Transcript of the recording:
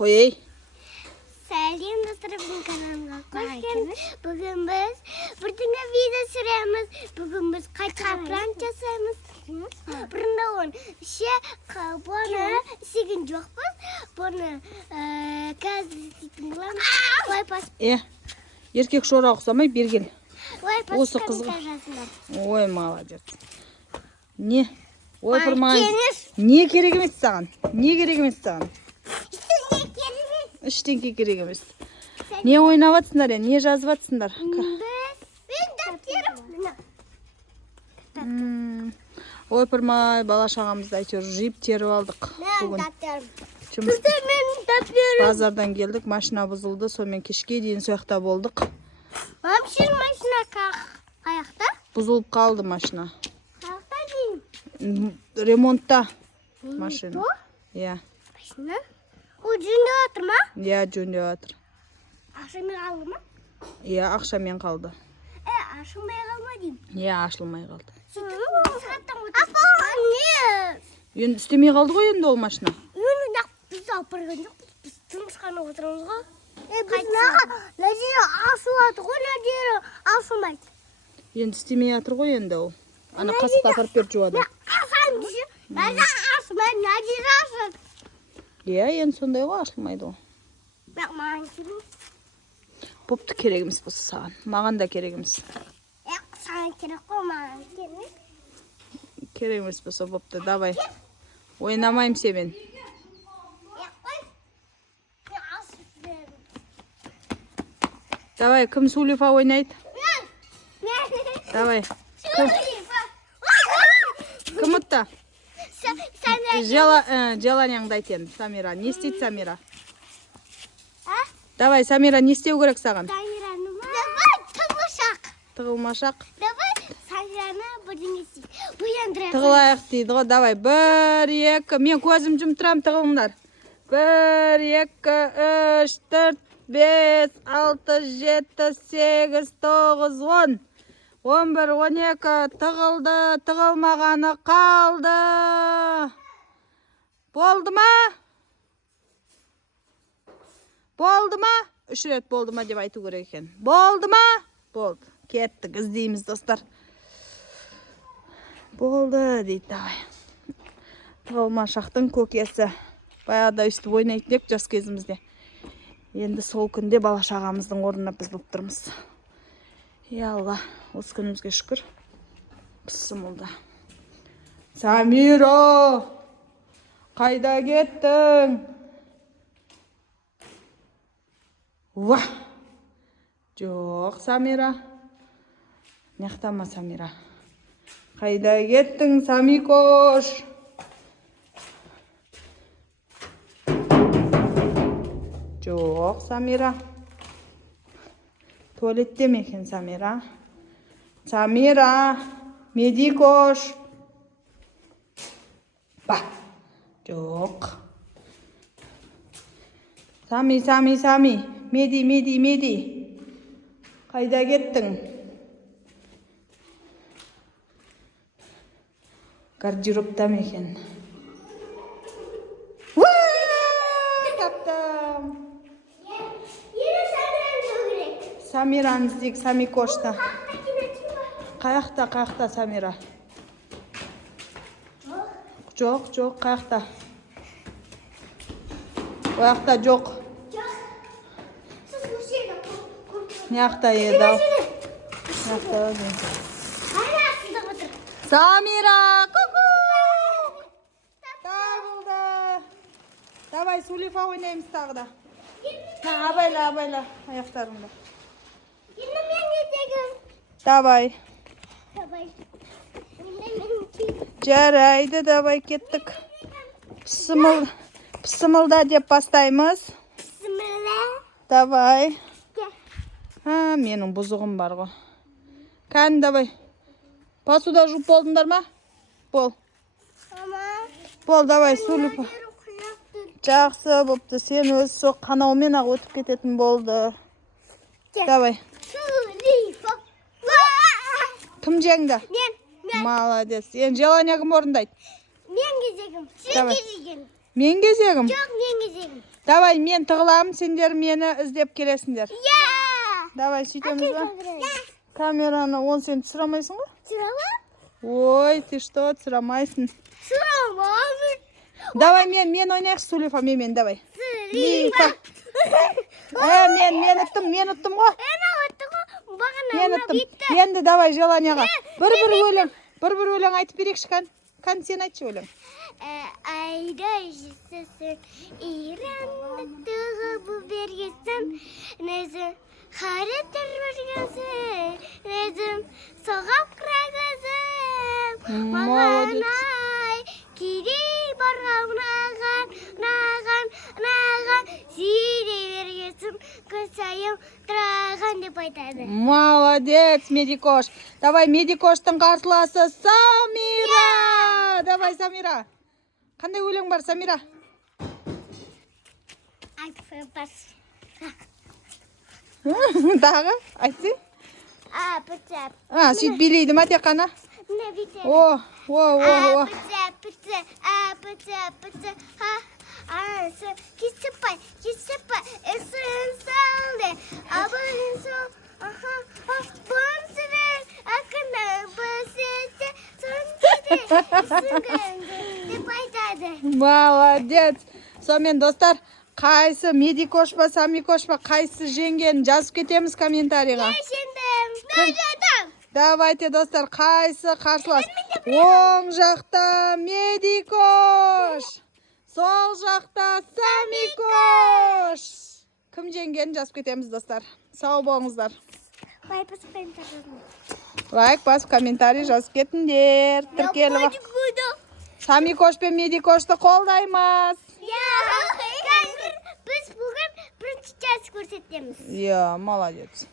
Koyay. Сәлем достарым, каналымға қош келдіңіз. Бүгін біз бірдеңе видео түсіреміз. Бүгін біз қайта план жасаймыз. Бұрында бұны істеген жоқпыз. Бұны қазір істейтін боламыз. Лайпас. Еркек шора ұқсамай бергел. Лайпас Осы қызға. жазыңдар. Ой, молодец. Не? Ой, пұрмай. Не керек емес саған? Не керек емес саған? Іштенке керек емес. Не ойнап атсыңдар, не жазып атсыңдар? Мен дәптерім. Ой, пұрмай, бала шағамызды әйтеуір жиып теріп алдық. Бүгін базардан келдік, машина бұзылды, сонымен кешке дейін сояқта болдық. Мамшыр машина қаяқта? Бұзылып қалды машина. Қаяқта дейін? Ремонтта машина. Иә. Машина? Ол жөндеп отыр ма? Иә, жөндеп отыр. Ақшамен қалды ма? Иә, ақшамен қалды. Ашылмай қалма дейм. Иә, ашылмай қалды. Апа, не? Енді істемей қалды ғой енді ол машина. Енді біз алып барған жоқпыз. Біз жұмысқана отырамыз ғой. Біз Надира асылады ғой, Надира асылмайды. Енді істемей жатыр ғой енді ол. Ана қасықта апарып беріп жуады. Асан десе, Надира асылмайды, Надира асылады. Иә, енді сондай ғой, ашылмайды ол. Бірақ маған керек. Бопты керек емес болса саған. Маған да керек емес. Саған керек қой, маған керек. Керек емес болса бопты, давай. Ойнамайым семен. Давай, кім Сулифа ойнайды? Давай. Кім ұтты? Желанияңды айтен, Самира. Не істейді Самира? Давай, Самира, не істеу керек саған? Самираны ма? Давай, тығылмашақ. Тығылмашақ. Давай, Самираны бірдеңе істейді. Бұяндырайық. Тығылайық дейді ғой. Давай, 1, 2, мен көзім жұмып тұрам, тығылыңдар. 1, 2, 3, 4, 5, 6, 7, 8, 9, 10. 11, 12, тығылды, тығылмағаны қалды. Болды ма? Болды ма? 3 рет болды ма деп айту керек екен. Болды ма? Болды. Кеттік, іздейміз достар. Болды дейді, давай. Тығылмашақтың көкесі. Баяғыда өстіп ойнайтын жас кезімізде. Енді сол күнде бала шағамыздың орнына біз болып тұрмыз. Алла, осы күнімізге шүкір. Бісмілда. Самира! Қайда кеттің? Уа! Жоқ, Самира. Неқтама, Самира. Қайда кеттің, Самикош? Жоқ, Самира. Туалетте ме екен, Самира? Самира, Медикош. Ба. Жоқ. Сами. Меди. Қайда кеттің? Гардеробта ме екен? Таптым. Самираны іздейік, Самикошта. Қаяқта, Самира? Жоқ, қаяқта. Ояқта жоқ. Неақта еді ау. Самира! Ку-ку! Табылды. Давай, Сулифа ойнаймыз тағы да. Абайла, аяқтарыңды. Давай. Жарайды, давай кеттік. Пысымылда деп бастаймыз. Давай. Менің бұзығым бар ғой. Кән, давай. Посуда жуып болдыңдар ма? Бол, давай, Сулифа. Жақсы бопты, сен өз соқ қанаумен ақ өтіп кететін болды. Давай. Кім жеңді? Мен. Молодец. Енді желание кім орындайды? Мен кезегім. Сен кезегің. Мен кезегім? Жоқ, мен кезегім. Давай, мен тығыламын, сендер мені іздеп келесіңдер. Давай, сөйтеміз ба? Камераны 10 сен түсірамайсың ғой? Түсірамын? Ой, ты что, түсірамайсың. Түсірамын. Давай, мен ойнайықшы Сулифа, мен, давай. Сулифа. Мен ұттым ғой. Мен ұттым. Енді давай, желанияға. Бір өлең айтып берекші, Кан, сен айтшы өлең. Айда жесесін, иранды тұғы бергесін, нәзім қареттір бергесін, нәзім соғап қырағызым. Маған ай, керей барғанаған, наған, сире бергесін, көсайым тұраған деп айтады. Молодец, Медикош. Давай, Медикоштың қарсыласы Самира. Давай, Самира. Қандай өлең бар, Самира? Дағы, айтсы? Сөйт билейді ма тек қана? Не бітеді. О. Кесіпай, үсін салды, абылын сол, бұн сірін, ақында бұсеті, сонтеді, үсінгінді деп айтады. Молодец. Сонымен, достар, қайсы Медикош па, Самикош па, қайсы жеңгенін жазып кетеміз комментарийға. Шендім. Давайте, достар, қайсы қарсылас? Оң жақта Медикош, сол жақта Самикош. Кім жеңгенін жазып кетеміз, достар. Сау болыңыздар. Лайк басып комментарий жазып кетіңдер. Тіркелі Самикош пен Медикошты қолдаймыз. Қазір біз бүгін бірінші час көрсетеміз. Молодец.